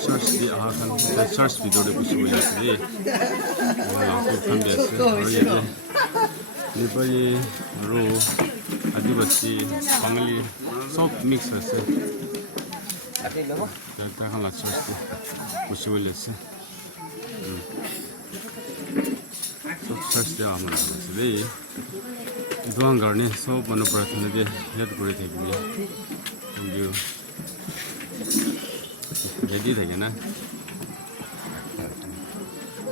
church di akan church bidor de kusu ya se wala ko khambe ase aru ye Nepali ro Adivasi Bengali sob mix ase ta kan la church di kusu ya se church de amara ase de duang garne sob manu prathana de head kore thekni you ready থাকে না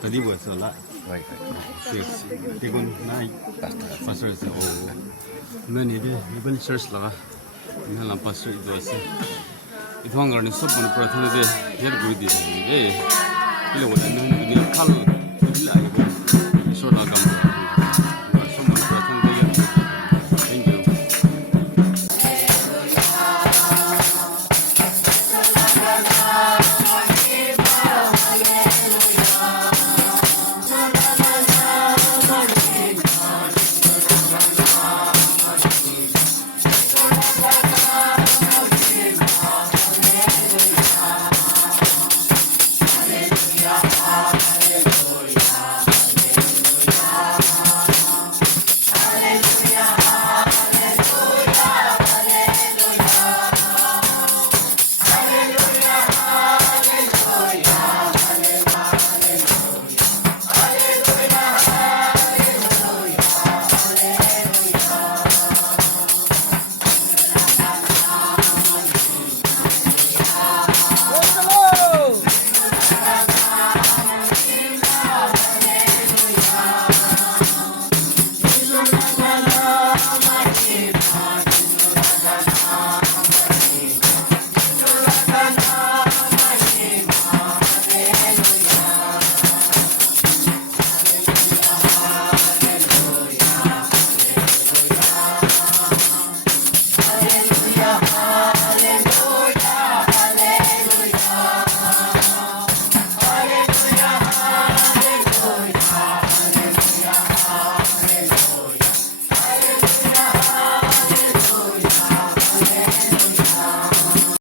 tadi buat salah six tigun naik pasal itu oh mana ini bel church lah ini lamp pasal itu aja itu anggar ni sob mana perathana de head guru di sini ini buat anu ini kal